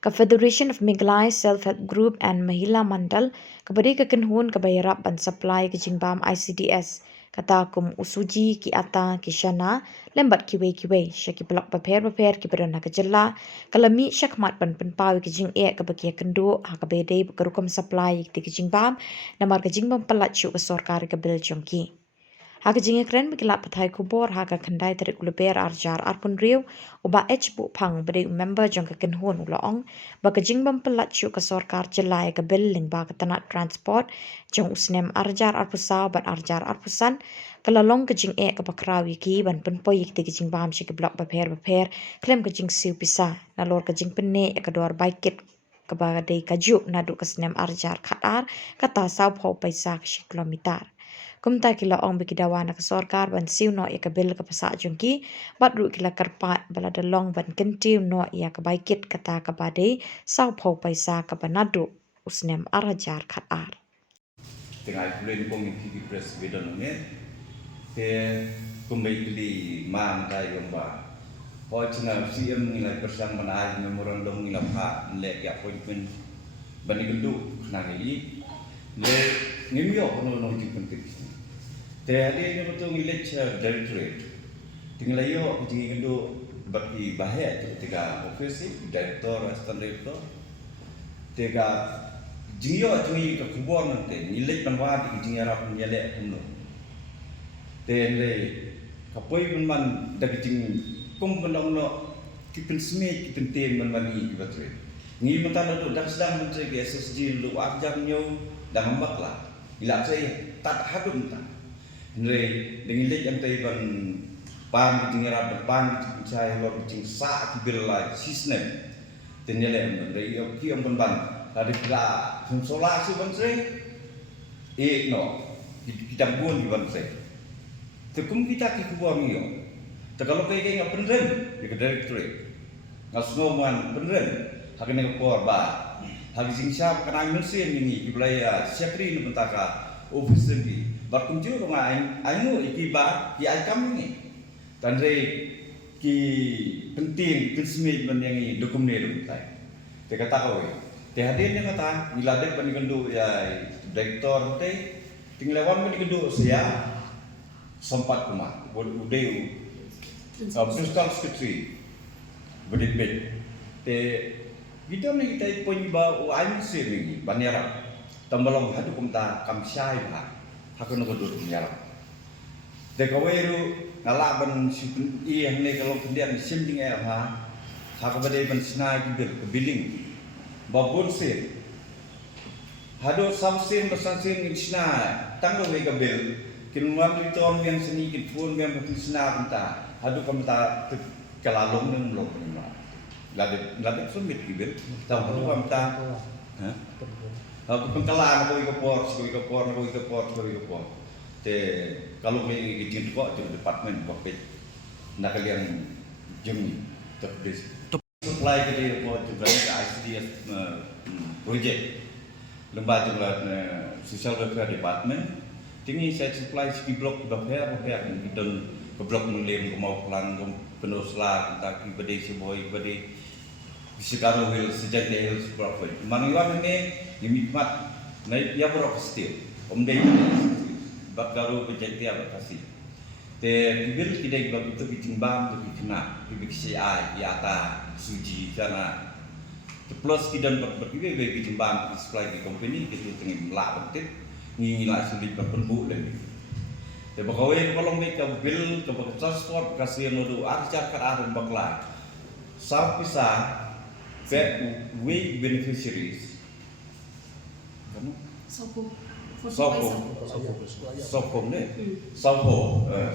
Confederation of Meghalaya Self-Help Group and Mahila Mandal kabari kakenhun kabayarap ban supply ke jingbam ICDS kata kum usuji ki ata ki shana lembat kiwe syaki blok paper ki berana kejela kalami syakmat ban penpawi ki jing kabagi kendo ha kabede bekerukum supply ki jingbam namar ke jingbam pelat syuk ke sorkar ke bil jongki. Haka jingi kren bikilap pathai kubor haka kandai tarik kuluber arjar arpun riu uba bu pang beri member jong kekenhun uloong baka jingbam pelat syuk ke sorkar jelai ke bil ling baka tanat transport jong usnem arjar arpusau ban arjar arpusan kelalong ke jing ke bakrawi ki ban penpoy ke jingbam syuk ke blok baper klem ke jing siu pisa nalor ke jing penne ke dor baikit kebagai kajuk nadu ke snem arjar khatar kata sau pau paisa ke kilometer. Kumta kila ong bikidawa na kasorkar ban siu no ia kabil ka pasa jungki badru kila karpat bala dalong ban kentiu no ia kabaikit kata kabade sau pau paisa ka banadu usnem arajar khatar. Tengah bulan pun kita press bidang ni, kembali mam tay gamba. Kau cina CM nilai persan mana memorandum nilai pak nilai appointment bani gendu nang ini nilai ngimyo kono nong penting. Tadi ni betul nilai directorate. Tinggal yo jingi gendu bagi bahaya tu tiga ofisi director assistant director tiga jingo jingi ke kubur nanti nilai penwad jingi arab nilai kuno. Tele kapoi man dari jingi kum bendang no kipen semai kipen tem menmani betul. Ngi mentang tu dah sedang menteri SSG lu akjam nyo dah hambak lah. Ila saya tak hadum tak. Nre dengan lek yang tay ban pan jingi arab pan saya lo jingi sa kibirla sistem. Tenele nre yo ki am ban dari kira konsolasi bangsa no kita buon di bangsa tekum kita ki kubuang yo kalau kayak ngap penren di directorate ngasnoman penren hakin ngapor ba hagi singsa kana mesin ini di belaya siapri ni pentaka office ni berkunjung dengan ainu ikiba di aikam ni tandre ki penting kesmi yang ini dokumen tai te kata kau hadir ni kata niladek panikendu ya direktor teh tinglawan panikendu saya sempat kumah udeu principal secretary berdebit te kita ni kita pun ba ain sir ni banyara tambalong hadu kumta kam syai ba hakun ko dur banyara te kaweru ngalaban sipun ni kalau kendian simding ha hakabade ban sinai billing babun sir hado samsin basansin isna tanggo we kabel kinwan riton yang seni kitpun yang betisna benta hado kamta kalalong ng lok ni ma lade sumit kibel taw hado kamta ha ako pengkalaan ko ikapor te kalau may gitin ko to department bakit nakalian jemi terpres supply ke dia buat juga ICDS project lembaga social welfare department tinggi saya supply ski blok baper yang kita blok mengelem mau pelan penosla kita bade seboy bade sekarang wil sejak dia berapa maniwan ini dimikmat naik ya berapa setiap omdai bakaru berjaya berkasih te bibil tidak begitu ditimbang lebih kena lebih CI di atas suji karena plus tidak berbeda bagi ditimbang supply di company itu tengah melak betul ngilah sulit berpenbu lagi te bakawai kalau mereka bil ke transport kasih nodu arca ke arah bakla sampai sa way beneficiaries kamu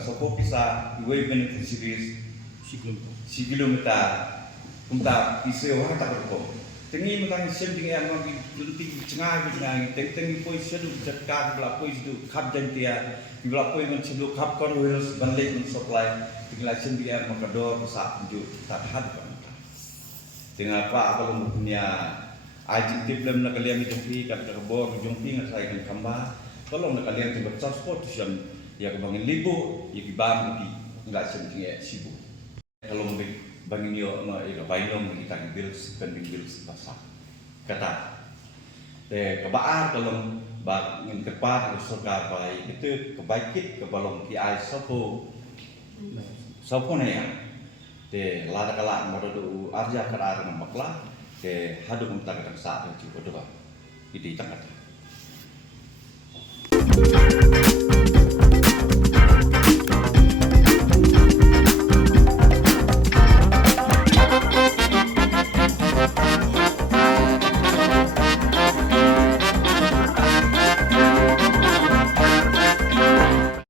Sopo bisa iwe beneficiaries si kilometer kumta iseo ha tak ko tengi mentang sending yang magi lenting cengai teng poi sedu jakar bla poi sedu khap jantia bla poi men sedu khap kon virus banlek men supply tinggal sending yang makador sa ju tak had kan tengah apa kalau punya ajik problem nak kalian jumpi kat kebor jumpi ngan saya kan kamba kalau nak kalian tiba transportation ya kebangin libu ya kibam di enggak sendiri sibuk kalau bangin yo no ilo bainom kita bills pending bills basa kata kebaar kalau bang kepat usaha baik itu kebaikit kebalong ki ai sopo ya lada kala modo arja kara ng bakla hadu kung taga sa itu doa iti tangkat